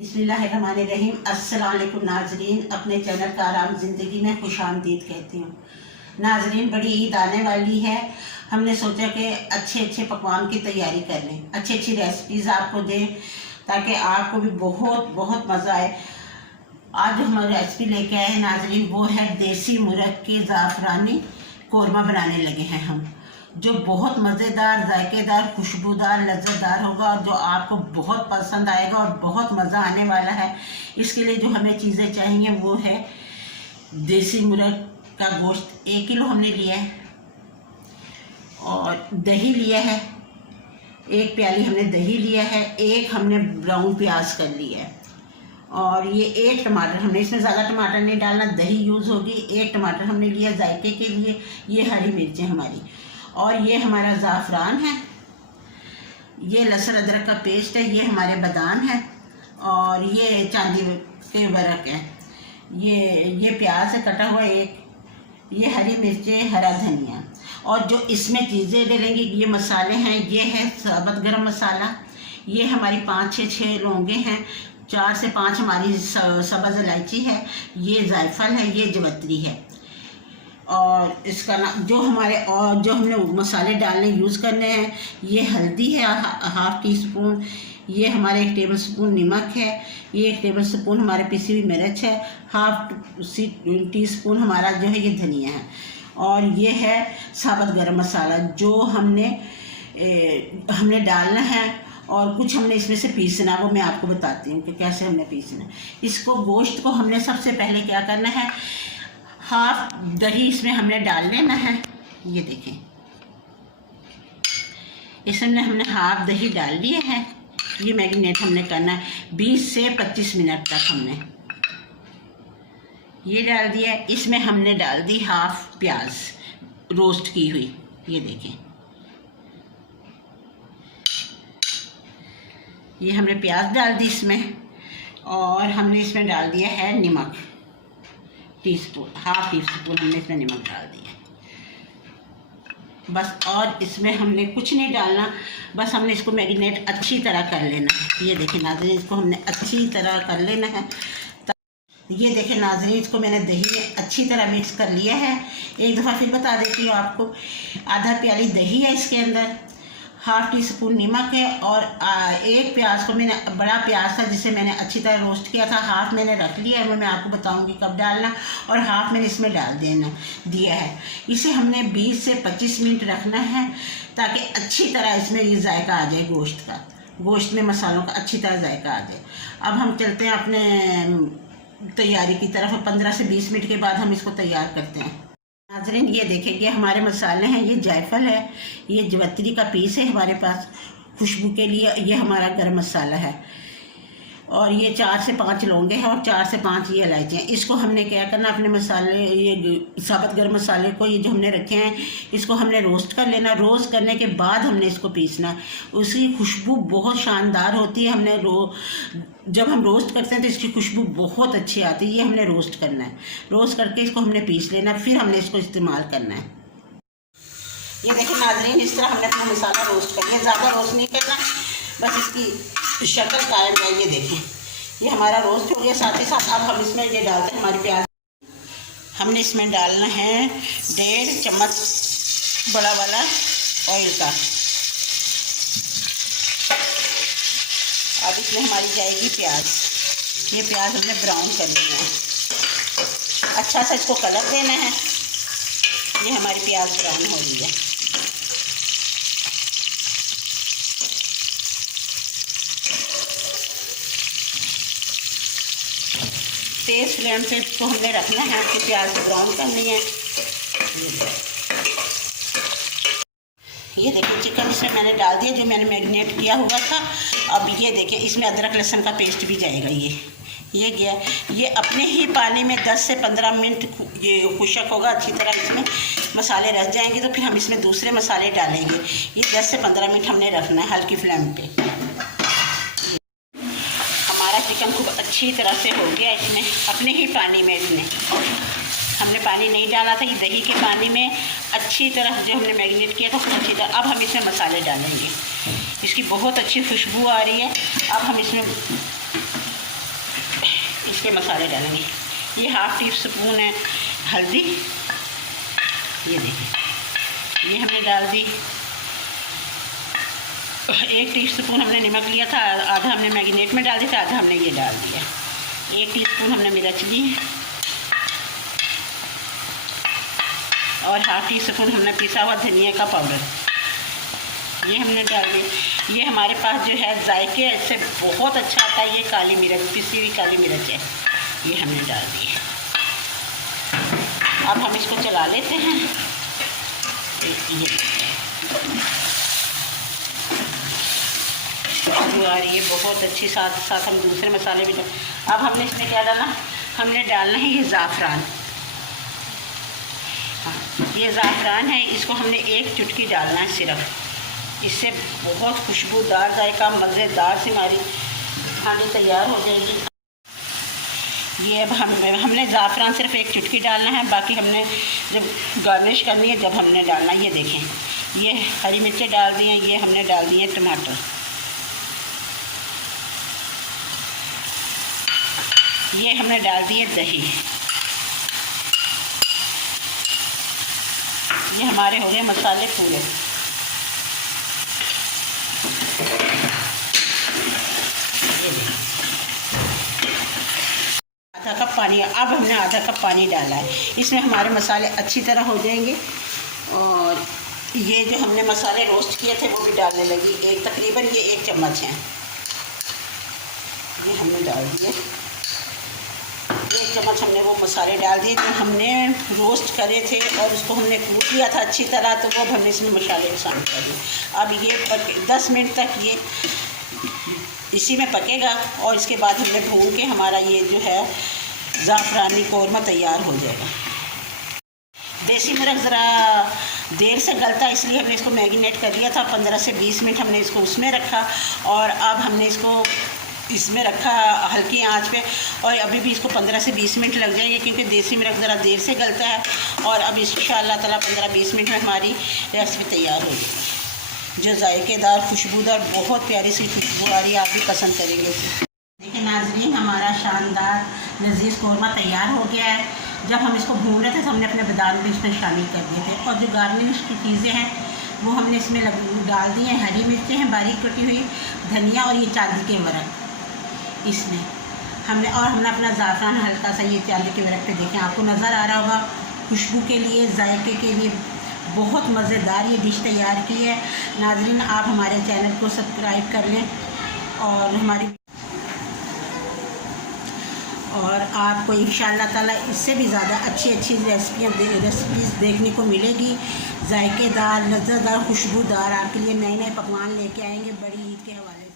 बिस्मिल्लाहिर्रहमानिर्रहीम। अस्सलाम वालेकुम नाजरीन, अपने चैनल का आराम ज़िंदगी में खुश आमदीद कहती हूँ। नाजरीन, बड़ी ईद आने वाली है, हमने सोचा कि अच्छे अच्छे पकवान की तैयारी कर लें, अच्छी अच्छी रेसिपीज़ आपको दें ताकि आपको भी बहुत बहुत मज़ा आए। आज जो हमारी रेसिपी लेके आए हैं नाजरीन, वो है देसी मुर्ग के ज़ाफ़रानी कौरमा बनाने लगे हैं हम, जो बहुत मज़ेदार, जायकेदार, खुशबूदार, लज्जतदार होगा और जो आपको बहुत पसंद आएगा और बहुत मज़ा आने वाला है। इसके लिए जो हमें चीज़ें चाहिए वो है देसी मुर्ग का गोश्त 1 किलो हमने लिया है, और दही लिया है, 1 प्याली हमने दही लिया है, 1 हमने ब्राउन प्याज कर लिया है, और ये 1 टमाटर, हमने इसमें ज़्यादा टमाटर नहीं डालना, दही यूज़ होगी। 1 टमाटर हमने लिया जायके के लिए। ये हरी मिर्चें हमारी, और ये हमारा ज़ाफ़रान है, ये लहसुन अदरक का पेस्ट है, ये हमारे बादाम है, और ये चांदी के वर्क है, ये प्याज है कटा हुआ 1, ये हरी मिर्चें, हरा धनिया। और जो इसमें चीज़ें डलेंगी, ये मसाले हैं, ये है साबुत गरम मसाला, ये हमारी 5-6 लौंगे हैं, 4 से 5 हमारी सब्ज़ इलायची है, ये जायफल है, ये जवत्री है। और इसका नाम जो हमारे और जो हमने मसाले डालने यूज़ करने हैं, ये हल्दी है 1/2 टीस्पून, ये हमारे 1 टेबल स्पून नमक है, ये 1 टेबल स्पून हमारे पिसी हुई मिर्च है, 1/2 टीस्पून हमारा जो है ये धनिया है, और ये है साबुत गरम मसाला जो हमने डालना है। और कुछ हमने इसमें से पीसना, वो मैं आपको बताती हूँ कि कैसे हमने पीसना। इसको गोश्त को हमने सबसे पहले क्या करना है, 1/2 दही इसमें हमने डाल लेना है। ये देखें, इसमें हमने 1/2 दही डाल लिए है। ये मैरिनेट हमने करना है 20 से 25 मिनट तक। हमने ये डाल दिया। इसमें हमने डाल दी 1/2 प्याज रोस्ट की हुई, ये देखें, ये हमने प्याज डाल दी इसमें, और हमने इसमें डाल दिया है नमक, 1/2 टीस्पून हमने इसमें नमक डाल दिया बस। और इसमें हमने कुछ नहीं डालना, बस हमने इसको मैरिनेट अच्छी तरह कर लेना है। ये देखें नाज़रीन, इसको हमने अच्छी तरह कर लेना है। ये देखें नाज़रीन, इसको मैंने दही में अच्छी तरह मिक्स कर लिया है। एक दफ़ा फिर बता देती हूँ आपको, 1/2 प्याली दही है, इसके अंदर 1/2 टीस्पून नमक है, और 1 प्याज को मैंने, बड़ा प्याज था जिसे मैंने अच्छी तरह रोस्ट किया था, 1/2 मैंने रख लिया है, वो मैं आपको बताऊंगी कब डालना, और 1/2 मैंने इसमें डाल दिया है। इसे हमने 20 से 25 मिनट रखना है ताकि अच्छी तरह इसमें ये जायका आ जाए गोश्त में मसालों का अच्छी तरह जायका आ जाए। अब हम चलते हैं अपने तैयारी की तरफ। 15 से 20 मिनट के बाद हम इसको तैयार करते हैं। नाज़रीन, ये देखें, ये हमारे मसाले हैं, ये जायफल है, ये जवत्री का पीस है हमारे पास खुशबू के लिए, ये हमारा गरम मसाला है, और ये 4 से 5 लौंगे हैं, और 4 से 5 ये इलायची हैं। इसको हमने क्या करना, अपने मसाले, ये साबुत गरम मसाले को, ये जो हमने रखे हैं, इसको हमने रोस्ट कर लेना। रोस्ट करने के बाद हमने इसको पीसना, उसकी खुशबू बहुत शानदार होती है। जब हम रोस्ट करते हैं तो इसकी खुशबू बहुत अच्छी आती है। ये हमने रोस्ट करना है, रोस्ट करके इसको हमने पीस लेना, फिर हमने इसको इस्तेमाल करना है। ये देखिए नाज़रीन, इस तरह हमने अपना मसाला रोस्ट कर लिया, ज़्यादा रोस्ट नहीं करना, बस इसकी शक्ल कायम है। ये देखें, ये हमारा रोस्ट हो गया। साथ ही साथ अब हम इसमें ये डालते हैं हमारी प्याज। हमने इसमें डालना है 1.5 चम्मच बड़ा वाला ऑयल का। अब इसमें हमारी जाएगी प्याज। ये प्याज हमने ब्राउन कर लिया है, अच्छा सा इसको कलर देना है। ये हमारी प्याज ब्राउन हो रही है। तेज़ फ्लेम पे इसको हमने रखना है कि प्याज ब्राउन करनी है। ये देखिए, चिकन इसमें मैंने डाल दिया जो मैंने मैरिनेट किया हुआ था। अब ये देखिए, इसमें अदरक लहसुन का पेस्ट भी जाएगा। ये गया। ये अपने ही पानी में 10 से 15 मिनट ये खुशक होगा अच्छी तरह, इसमें मसाले रच जाएंगे, तो फिर हम इसमें दूसरे मसाले डालेंगे। ये 10 से 15 मिनट हमने रखना है हल्की फ्लेम पे। हमारा चिकन खूब अच्छी तरह से हो गया, इसमें अपने ही पानी में, इसमें हमने पानी नहीं डाला था, ये दही के पानी में अच्छी तरह जो हमने मैरिनेट किया था अच्छी तरह। अब हम इसमें मसाले डालेंगे, इसकी बहुत अच्छी खुशबू आ रही है। अब हम इसमें के मसाले डालेंगे। ये हाफ टी स्पून है हल्दी, ये देखिए ये हमने डाल दी। 1 टीस्पून हमने नमक लिया था, आधा हमने मैगिनेट में डाल दिया था, आधा हमने ये डाल दिया। 1 टीस्पून हमने मिर्च ली और हाफ टी स्पून हमने पिसा हुआ धनिया का पाउडर ये हमने डाल दी। ये हमारे पास जो है जायके से बहुत अच्छा आता है, ये काली मिर्च, पिसी हुई काली मिर्च है, ये हमने डाल दी है। अब हम इसको चला लेते हैं। ये खुशबू आ रही है बहुत अच्छी, साथ साथ हम दूसरे मसाले भी अब हमने इसमें क्या डालना, हमने डालना है ये ज़ाफ़रान। हाँ, ये ज़ाफ़रान है, इसको हमने 1 चुटकी डालना है सिर्फ। इससे बहुत खुशबूदार जायका मज़ेदार सी हमारी खानी तैयार हो जाएगी। ये अब हमने ज़ाफ़रान सिर्फ 1 चुटकी डालना है, बाकी हमने जब गार्निश करनी है जब हमने डालना है। ये देखें ये हरी मिर्चें डाल दी हैं, ये हमने डाल दिए टमाटर, ये हमने डाल दिए दही। ये हमारे हो गए मसाले पूरे। आधा कप पानी, अब हमने आधा कप पानी डाला है, इसमें हमारे मसाले अच्छी तरह हो जाएंगे। और ये जो हमने मसाले रोस्ट किए थे वो भी डालने लगी, तकरीबन ये 1 चम्मच हैं, ये हमने डाल दिए। 1 चम्मच हमने वो मसाले डाल दिए जो हमने रोस्ट करे थे और उसको हमने कूट लिया था अच्छी तरह, तो वो हमने इसमें मसाले शामिल कर दिए। अब ये 10 मिनट तक ये इसी में पकेगा और इसके बाद हमने भून के हमारा ये जो है ज़ाफ़रानी कौरमा तैयार हो जाएगा। देसी मिर्च ज़रा देर से गलता है, इसलिए हमने इसको मैगिनेट कर लिया था। 15 से 20 मिनट हमने इसको उसमें रखा और अब हमने इसको इसमें रखा हल्की आंच पे, और अभी भी इसको 15 से 20 मिनट लग जाएंगे क्योंकि देसी मिर्च ज़रा देर से गलता है। और अब इंशाअल्लाह ताला 15-20 मिनट में हमारी रेसिपी तैयार हो जाएगी, जो जायकेदार खुशबूदार बहुत प्यारी सी खुशबू आ रही है, आप भी पसंद करेंगे। देखिए नाज़रीन, हमारा शानदार लजीज़ कौरमा तैयार हो गया है। जब हम इसको भून रहे थे तो हमने अपने बादाम भी इसमें शामिल कर दिए थे, और जो गार्निश की चीज़ें हैं वो हमने इसमें डाल दी हैं। हरी मिर्चें हैं बारीक कटी हुई, धनिया और ये चांदी के वर्क इसमें हमने, और हमने अपना ज़ाफ़रान हल्का सा ये चांदी के वर्क पे देखें, आपको नज़र आ रहा होगा। खुशबू के लिए, जायके के लिए बहुत मज़ेदार ये डिश तैयार की है। नाज़रीन, आप हमारे चैनल को सब्सक्राइब कर लें और आपको इंशाअल्लाह ताला इससे भी ज़्यादा अच्छी रेसिपीज़ देखने को मिलेगी। जायकेदार, लज़्ज़तदार, खुशबूदार आपके लिए नए नए पकवान लेके आएंगे बड़ी ईद के हवाले से।